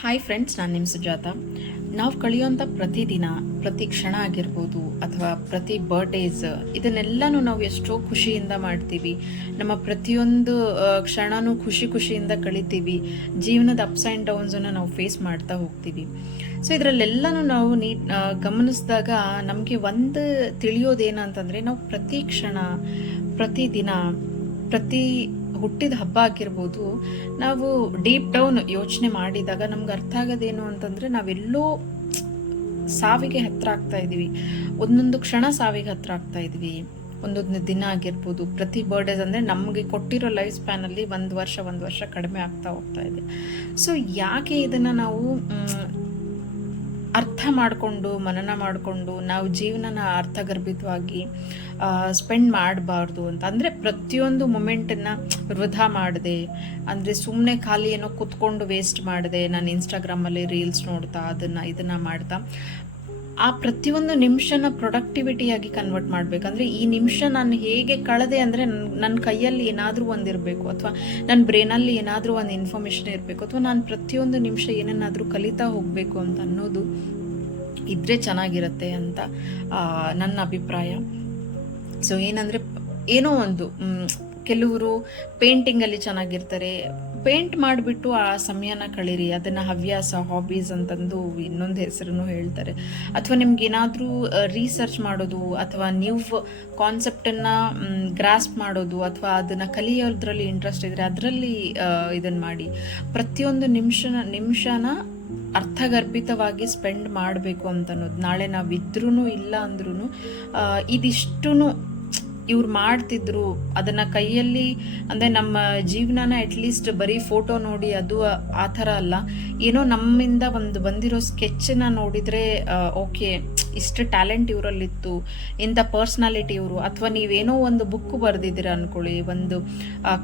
Hi friends, ನಾನು ನಿಮ್ಮ ಸುಜಾತ. ನಾವು ಕಳೆಯುವಂಥ ಪ್ರತಿದಿನ, ಪ್ರತಿ ಕ್ಷಣ ಆಗಿರ್ಬೋದು ಅಥವಾ ಪ್ರತಿ ಬರ್ಡೇಸ್, ಇದನ್ನೆಲ್ಲನೂ ನಾವು ಎಷ್ಟೋ ಖುಷಿಯಿಂದ ಮಾಡ್ತೀವಿ. ನಮ್ಮ ಪ್ರತಿಯೊಂದು ಕ್ಷಣನೂ ಖುಷಿಯಿಂದ ಕಳಿತೀವಿ. ಜೀವನದ ಅಪ್ಸ್ ಆ್ಯಂಡ್ ಡೌನ್ಸನ್ನು ನಾವು ಫೇಸ್ ಮಾಡ್ತಾ ಹೋಗ್ತೀವಿ. ಸೊ ಇದರಲ್ಲೆಲ್ಲನೂ ನಾವು ಗಮನಿಸಿದಾಗ ನಮಗೆ ಒಂದು ತಿಳಿಯೋದೇನಂತಂದರೆ, ನಾವು ಪ್ರತಿ ಕ್ಷಣ, ಪ್ರತಿದಿನ, ಪ್ರತಿ ಹುಟ್ಟಿದ ಹಬ್ಬ ಆಗಿರ್ಬೋದು, ನಾವು ಡೀಪ್ ಡೌನ್ ಯೋಚನೆ ಮಾಡಿದಾಗ ನಮ್ಗೆ ಅರ್ಥ ಆಗೋದೇನು ಅಂತಂದರೆ, ನಾವೆಲ್ಲೋ ಸಾವಿಗೆ ಹತ್ರ ಆಗ್ತಾ ಇದ್ದೀವಿ. ಒಂದೊಂದು ಕ್ಷಣ ಸಾವಿಗೆ ಹತ್ರ ಆಗ್ತಾ ಇದ್ವಿ. ಒಂದೊಂದು ದಿನ ಆಗಿರ್ಬೋದು, ಪ್ರತಿ ಬರ್ಡೇಸ್ ಅಂದರೆ ನಮಗೆ ಕೊಟ್ಟಿರೋ ಲೈಫ್ ಸ್ಪ್ಯಾನಲ್ಲಿ ಒಂದು ವರ್ಷ ಕಡಿಮೆ ಆಗ್ತಾ ಹೋಗ್ತಾ ಇದೆ. ಸೊ ಯಾಕೆ ಇದನ್ನು ನಾವು ಅರ್ಥ ಮಾಡಿಕೊಂಡು, ಮನನ ಮಾಡಿಕೊಂಡು ನಾವು ಜೀವನನ ಅರ್ಥಗರ್ಭಿತವಾಗಿ ಸ್ಪೆಂಡ್ ಮಾಡಬಾರ್ದು ಅಂತ ಅಂದರೆ, ಪ್ರತಿಯೊಂದು ಮೊಮೆಂಟನ್ನು ವೃಧಾ ಮಾಡದೆ, ಅಂದರೆ ಸುಮ್ಮನೆ ಖಾಲಿ ಏನೋ ಕೂತ್ಕೊಂಡು ವೇಸ್ಟ್ ಮಾಡದೆ, ನಾನು ಇನ್ಸ್ಟಾಗ್ರಾಮಲ್ಲಿ ರೀಲ್ಸ್ ನೋಡ್ತಾ ಇದನ್ನು ಮಾಡ್ತಾ ಆ ಪ್ರತಿಯೊಂದು ನಿಮಿಷನ ಪ್ರೊಡಕ್ಟಿವಿಟಿಯಾಗಿ ಕನ್ವರ್ಟ್ ಮಾಡಬೇಕಂದ್ರೆ, ಈ ನಿಮಿಷ ನಾನು ಹೇಗೆ ಕಳೆದೆ ಅಂದರೆ, ನನ್ನ ಕೈಯಲ್ಲಿ ಏನಾದರೂ ಒಂದು ಇರಬೇಕು, ಅಥವಾ ನನ್ನ ಬ್ರೈನಲ್ಲಿ ಏನಾದರೂ ಒಂದು ಇನ್ಫಾರ್ಮೇಷನ್ ಇರಬೇಕು, ಅಥವಾ ನಾನು ಪ್ರತಿಯೊಂದು ನಿಮಿಷ ಏನನ್ನಾದರೂ ಕಲಿತಾ ಹೋಗಬೇಕು ಅಂತ ಅನ್ನೋದು ಇದ್ದರೆ ಚೆನ್ನಾಗಿರುತ್ತೆ ಅಂತ ನನ್ನ ಅಭಿಪ್ರಾಯ. ಸೊ ಏನಂದರೆ, ಏನೋ ಒಂದು ಕೆಲವರು ಪೇಂಟಿಂಗಲ್ಲಿ ಚೆನ್ನಾಗಿರ್ತಾರೆ, ಪೇಂಟ್ ಮಾಡಿಬಿಟ್ಟು ಆ ಸಮಯನ ಕಳೀರಿ, ಅದನ್ನು ಹವ್ಯಾಸ, ಹಾಬೀಸ್ ಅಂತಂದು ಇನ್ನೊಂದು ಹೆಸರನ್ನು ಹೇಳ್ತಾರೆ. ಅಥವಾ ನಿಮ್ಗೇನಾದರೂ ರಿಸರ್ಚ್ ಮಾಡೋದು, ಅಥವಾ ನೀವು ಕಾನ್ಸೆಪ್ಟನ್ನು ಗ್ರಾಸ್ಪ್ ಮಾಡೋದು, ಅಥವಾ ಅದನ್ನು ಕಲಿಯೋದ್ರಲ್ಲಿ ಇಂಟ್ರೆಸ್ಟ್ ಇದ್ದರೆ ಅದರಲ್ಲಿ ಇದನ್ನು ಮಾಡಿ. ಪ್ರತಿಯೊಂದು ನಿಮಿಷನ ಅರ್ಥಗರ್ಭಿತವಾಗಿ ಸ್ಪೆಂಡ್ ಮಾಡಬೇಕು ಅಂತ ಅನ್ನೋದು. ನಾಳೆ ನಾವಿದ್ರೂ ಇಲ್ಲ ಅಂದ್ರೂ ಇದಿಷ್ಟು ಇವ್ರು ಮಾಡ್ತಿದ್ರು, ಅದನ್ನು ಕೈಯಲ್ಲಿ, ಅಂದರೆ ನಮ್ಮ ಜೀವನನ ಅಟ್ಲೀಸ್ಟ್ ಬರೀ ಫೋಟೋ ನೋಡಿ ಅದು ಆ ಥರ ಅಲ್ಲ, ಏನೋ ನಮ್ಮಿಂದ ಒಂದು ಬಂದಿರೋ ಸ್ಕೆಚ್ಚನ್ನ ನೋಡಿದರೆ ಓಕೆ, ಇಷ್ಟು ಟ್ಯಾಲೆಂಟ್ ಇವರಲ್ಲಿತ್ತು, ಇಂಥ ಪರ್ಸ್ನಾಲಿಟಿ ಇವರು, ಅಥವಾ ನೀವೇನೋ ಒಂದು ಬುಕ್ ಬರೆದಿದ್ದೀರಾ ಅಂದ್ಕೊಳ್ಳಿ, ಒಂದು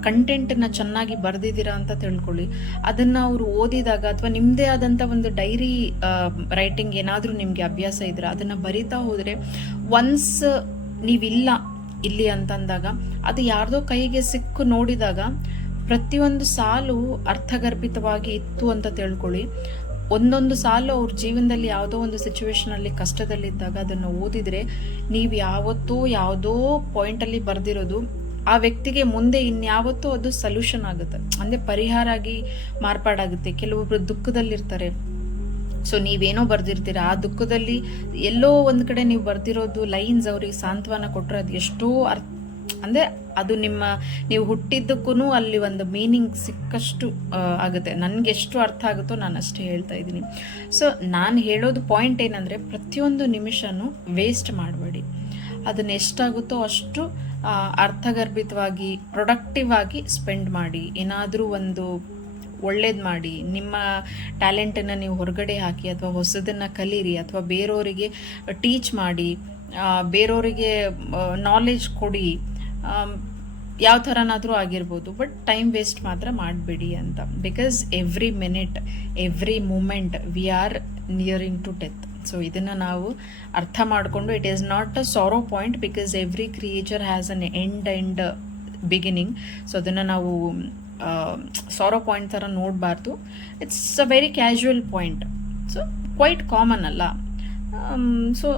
ಕಂಟೆಂಟನ್ನು ಚೆನ್ನಾಗಿ ಬರೆದಿದ್ದೀರಾ ಅಂತ ತಿಳ್ಕೊಳ್ಳಿ. ಅದನ್ನು ಅವರು ಓದಿದಾಗ, ಅಥವಾ ನಿಮ್ಮದೇ ಆದಂಥ ಒಂದು ಡೈರಿ ರೈಟಿಂಗ್ ಏನಾದರೂ ನಿಮಗೆ ಅಭ್ಯಾಸ ಇದ್ರೆ ಅದನ್ನು ಬರಿತಾ ಹೋದರೆ, ಒನ್ಸ್ ನೀವಿಲ್ಲ ಇಲ್ಲಿ ಅಂತಂದಾಗ, ಅದು ಯಾರ್ದೋ ಕೈಗೆ ಸಿಕ್ಕು ನೋಡಿದಾಗ ಪ್ರತಿಯೊಂದು ಸಾಲು ಅರ್ಥಗರ್ಭಿತವಾಗಿ ಇತ್ತು ಅಂತ ತಿಳ್ಕೊಳ್ಳಿ. ಒಂದೊಂದು ಸಾಲು ಅವ್ರ ಜೀವನದಲ್ಲಿ ಯಾವುದೋ ಒಂದು ಸಿಚುವೇಶನಲ್ಲಿ ಕಷ್ಟದಲ್ಲಿದ್ದಾಗ ಅದನ್ನು ಓದಿದರೆ, ನೀವು ಯಾವತ್ತೋ ಯಾವುದೋ ಪಾಯಿಂಟಲ್ಲಿ ಬರೆದಿರೋದು ಆ ವ್ಯಕ್ತಿಗೆ ಮುಂದೆ ಇನ್ಯಾವತ್ತೋ ಅದು ಸೊಲ್ಯೂಷನ್ ಆಗುತ್ತೆ, ಅಂದರೆ ಪರಿಹಾರ ಆಗಿ ಮಾರ್ಪಾಡಾಗುತ್ತೆ. ಕೆಲವೊಬ್ರು ದುಃಖದಲ್ಲಿರ್ತಾರೆ, ಸೊ ನೀವೇನೋ ಬರೆದಿರ್ತೀರ, ಆ ದುಃಖದಲ್ಲಿ ಎಲ್ಲೋ ಒಂದು ಕಡೆ ನೀವು ಬರೆದಿರೋದು ಲೈನ್ಸ್ ಅವ್ರಿಗೆ ಸಾಂತ್ವನ ಕೊಟ್ಟರೆ ಅದು ಎಷ್ಟೋ ಅಂದರೆ ಅದು ನೀವು ಹುಟ್ಟಿದ್ದಕ್ಕೂ ಅಲ್ಲಿ ಒಂದು ಮೀನಿಂಗ್ ಸಿಕ್ಕಷ್ಟು ಆಗುತ್ತೆ. ನನಗೆ ಎಷ್ಟು ಅರ್ಥ ಆಗುತ್ತೋ ನಾನು ಅಷ್ಟೇ ಹೇಳ್ತಾ ಇದ್ದೀನಿ. ಸೊ ನಾನು ಹೇಳೋದು ಪಾಯಿಂಟ್ ಏನಂದರೆ, ಪ್ರತಿಯೊಂದು ನಿಮಿಷನೂ ವೇಸ್ಟ್ ಮಾಡಬೇಡಿ. ಅದನ್ನು ಎಷ್ಟಾಗುತ್ತೋ ಅಷ್ಟು ಅರ್ಥಗರ್ಭಿತವಾಗಿ, ಪ್ರೊಡಕ್ಟಿವ್ ಆಗಿ ಸ್ಪೆಂಡ್ ಮಾಡಿ. ಏನಾದರೂ ಒಂದು ಒಳ್ಳೇದು ಮಾಡಿ, ನಿಮ್ಮ ಟ್ಯಾಲೆಂಟನ್ನು ನೀವು ಹೊರಗಡೆ ಹಾಕಿ, ಅಥವಾ ಹೊಸದನ್ನು ಕಲೀರಿ, ಅಥವಾ ಬೇರೆಯವರಿಗೆ ಟೀಚ್ ಮಾಡಿ, ಬೇರೆಯವರಿಗೆ ನಾಲೆಜ್ ಕೊಡಿ, ಯಾವ ಥರನಾದರೂ ಆಗಿರ್ಬೋದು. ಬಟ್ ಟೈಮ್ ವೇಸ್ಟ್ ಮಾತ್ರ ಮಾಡಬೇಡಿ ಅಂತ. Because every minute, every moment we are nearing to death. So ಇದನ್ನು ನಾವು ಅರ್ಥ ಮಾಡಿಕೊಂಡು, it is not a sorrow point, because every creature has an end and beginning. So ಅದನ್ನು ನಾವು ಸಾರೋ ಪಾಯಿಂಟ್ ಥರ ನೋಡಬಾರ್ದು. It's a very casual point, so quite common ಅಲ್ಲ. So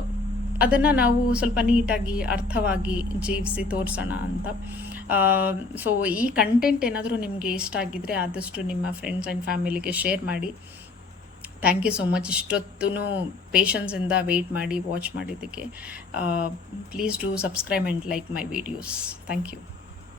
ಅದನ್ನು ನಾವು ಸ್ವಲ್ಪ ನೀಟಾಗಿ, ಅರ್ಥವಾಗಿ ಜೀವಿಸಿ ತೋರಿಸೋಣ ಅಂತ. ಸೊ ಈ ಕಂಟೆಂಟ್ ಏನಾದರೂ ನಿಮಗೆ ಇಷ್ಟ ಆಗಿದ್ದರೆ ಆದಷ್ಟು ನಿಮ್ಮ ಫ್ರೆಂಡ್ಸ್ ಆ್ಯಂಡ್ ಫ್ಯಾಮಿಲಿಗೆ ಶೇರ್ ಮಾಡಿ. ಥ್ಯಾಂಕ್ ಯು ಸೋ ಮಚ್, ಇಷ್ಟೊತ್ತೂ ಪೇಷನ್ಸಿಂದ ವೆಯ್ಟ್ ಮಾಡಿ ವಾಚ್ ಮಾಡಿದ್ದಕ್ಕೆ. Please do subscribe and like my videos. Thank you.